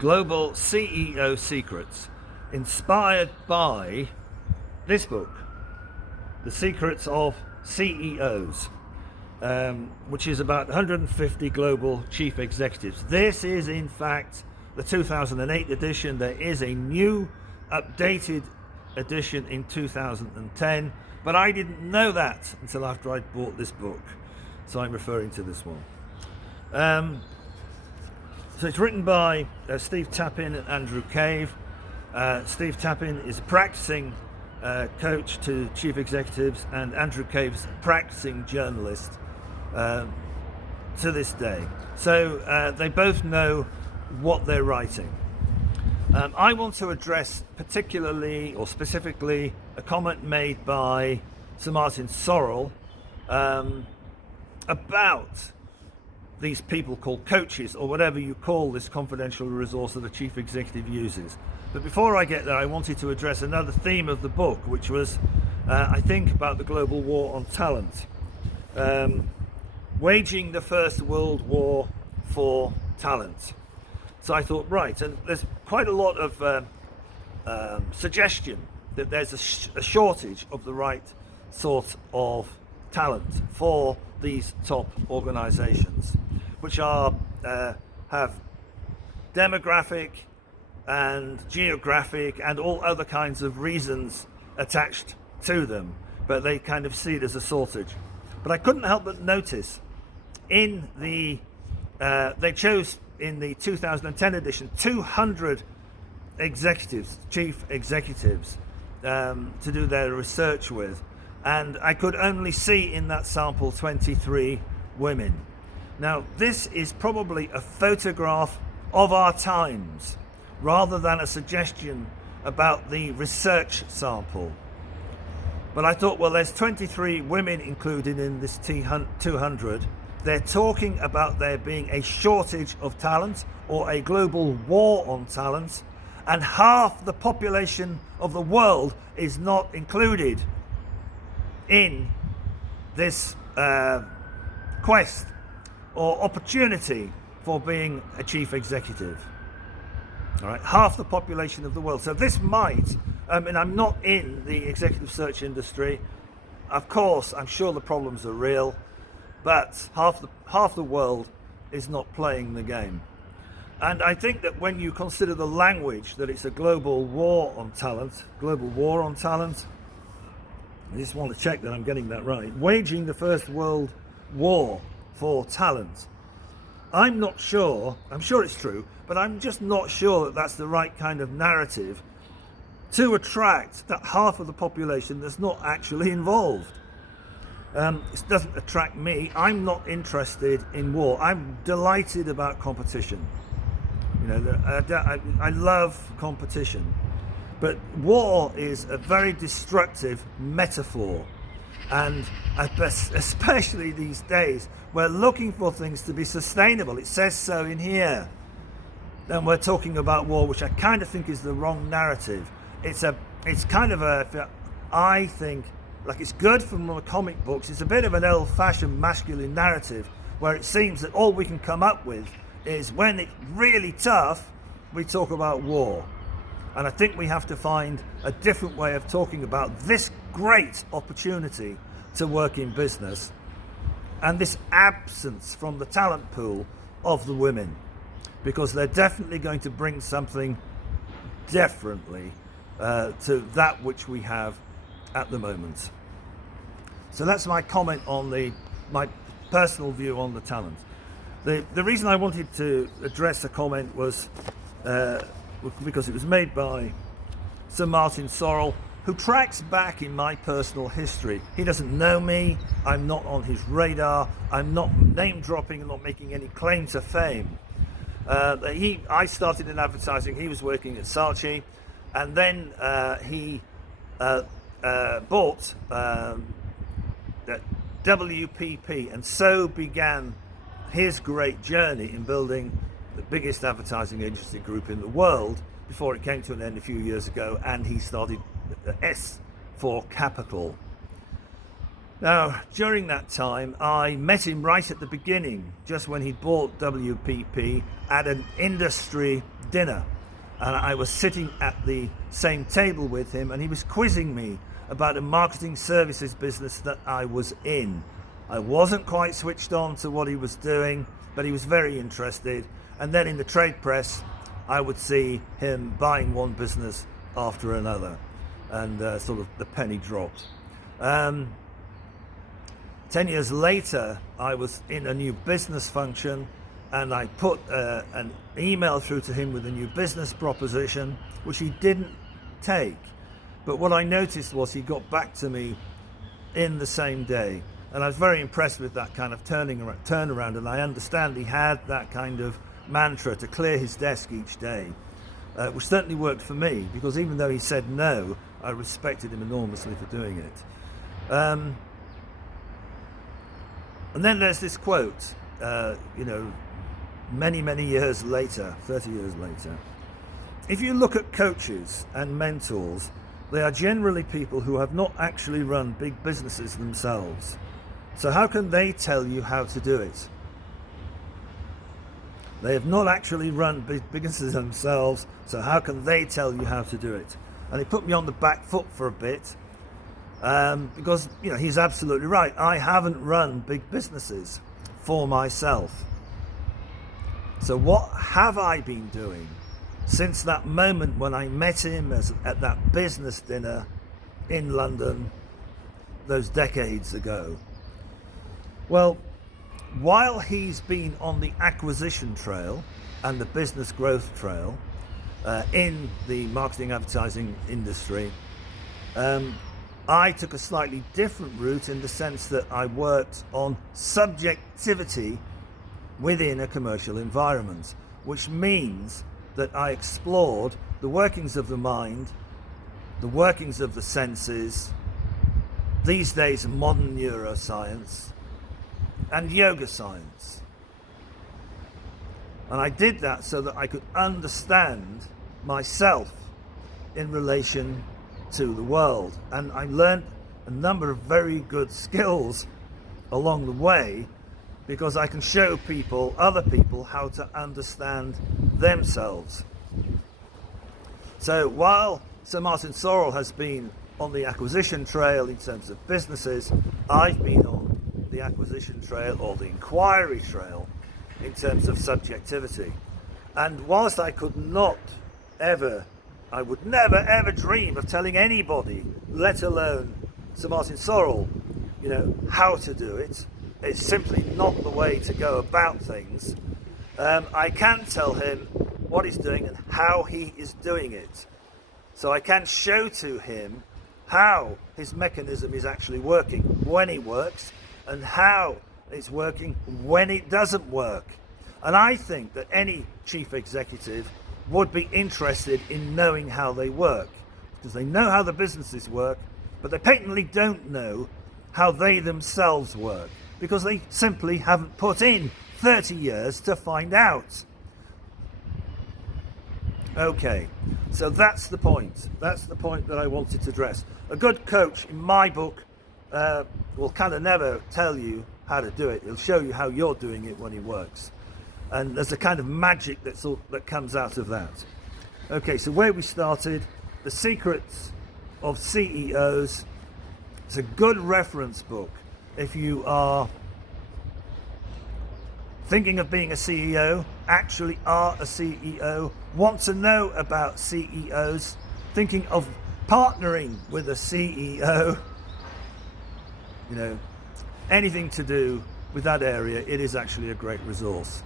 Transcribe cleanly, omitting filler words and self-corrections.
Global CEO Secrets, inspired by this book, The Secrets of CEOs, which is about 150 global chief executives. This is in fact the 2008 edition. There is a new updated edition in 2010, but I didn't know that until after I'd bought this book, so I'm referring to this one. So it's written by Steve Tappin and Andrew Cave. Steve Tappin is a practicing coach to chief executives, and Andrew Cave's a practicing journalist to this day. So they both know what they're writing. I want to address particularly or specifically a comment made by Sir Martin Sorrell about these people called coaches, or whatever you call this confidential resource that a chief executive uses. But before I get there, I wanted to address another theme of the book, which was, I think, about the global war on talent. Waging the First World War for talent. So I thought, right, and there's quite a lot of suggestion that there's a shortage of the right sort of talent for these top organizations, which are have demographic and geographic and all other kinds of reasons attached to them, but they kind of see it as a shortage. But I couldn't help but notice in the they chose in the 2010 edition 200 executives, chief executives, to do their research with, and I could only see in that sample 23 women. Now this is probably a photograph of our times rather than a suggestion about the research sample. But I thought, well, there's 23 women included in this 200. They're talking about there being a shortage of talent or a global war on talent, and half the population of the world is not included in this quest or opportunity for being a chief executive. All right, half the population of the world. So this might, and I'm not in the executive search industry. Of course, I'm sure the problems are real, but half the world is not playing the game. And I think that when you consider the language that it's a global war on talent, I just want to check that I'm getting that right. Waging the First World War for talent. I'm not sure, I'm sure it's true, but I'm just not sure that that's the right kind of narrative to attract that half of the population that's not actually involved. It doesn't attract me. I'm not interested in war. I'm delighted about competition. You know, I love competition. But war is a very destructive metaphor, and especially these days, we're looking for things to be sustainable. It says so in here. Then we're talking about war, which I kind of think is the wrong narrative. It's kind of I think, like, it's good from the comic books. It's a bit of an old-fashioned masculine narrative where it seems that all we can come up with is when it's really tough, we talk about war. And I think we have to find a different way of talking about this great opportunity to work in business and this absence from the talent pool of the women, because they're definitely going to bring something differently to that which we have at the moment. So that's my comment on my personal view on the talent. The reason I wanted to address the comment was because it was made by Sir Martin Sorrell, who tracks back in my personal history. He doesn't know me, I'm not on his radar, I'm not name dropping and not making any claim to fame. I started in advertising, he was working at Saatchi, and then he bought WPP, and so began his great journey in building the biggest advertising agency group in the world, before it came to an end a few years ago, and he started S for Capital. Now, during that time, I met him right at the beginning, just when he bought WPP, at an industry dinner, and I was sitting at the same table with him, and he was quizzing me about a marketing services business that I was in. I wasn't quite switched on to what he was doing, but he was very interested. And then in the trade press, I would see him buying one business after another, and sort of the penny dropped. 10 years later, I was in a new business function, and I put an email through to him with a new business proposition, which he didn't take. But what I noticed was he got back to me in the same day. And I was very impressed with that kind of turnaround, and I understand he had that kind of mantra to clear his desk each day, which certainly worked for me, because even though he said no, I respected him enormously for doing it. And then there's this quote, many years later, 30 years later. If you look at coaches and mentors, they are generally people who have not actually run big businesses themselves. So how can they tell you how to do it? They have not actually run big businesses themselves, so how can they tell you how to do it? And it put me on the back foot for a bit, because he's absolutely right. I haven't run big businesses for myself. So what have I been doing since that moment when I met him at that business dinner in London those decades ago? Well, while he's been on the acquisition trail and the business growth trail in the marketing advertising industry, I took a slightly different route, in the sense that I worked on subjectivity within a commercial environment, which means that I explored the workings of the mind, the workings of the senses, these days modern neuroscience, and yoga science. And I did that so that I could understand myself in relation to the world. And I learned a number of very good skills along the way, because I can show other people, how to understand themselves. So while Sir Martin Sorrell has been on the acquisition trail in terms of businesses, I've been on the acquisition trail, or the inquiry trail, in terms of subjectivity. And whilst I would never ever dream of telling anybody, let alone Sir Martin Sorrell, how to do it, it's simply not the way to go about things. I can tell him what he's doing and how he is doing it. So I can show to him how his mechanism is actually working when it works, and how it's working when it doesn't work. And I think that any chief executive would be interested in knowing how they work, because they know how the businesses work, but they patently don't know how they themselves work, because they simply haven't put in 30 years to find out. Okay, so that's the point. That's the point that I wanted to address. A good coach, in my book, will kind of never tell you how to do it. He'll show you how you're doing it when it works. And there's a kind of magic that comes out of that. Okay, so where we started, The Secrets of CEOs. It's a good reference book if you are thinking of being a CEO, actually are a CEO, want to know about CEOs, thinking of partnering with a CEO, anything to do with that area, it is actually a great resource.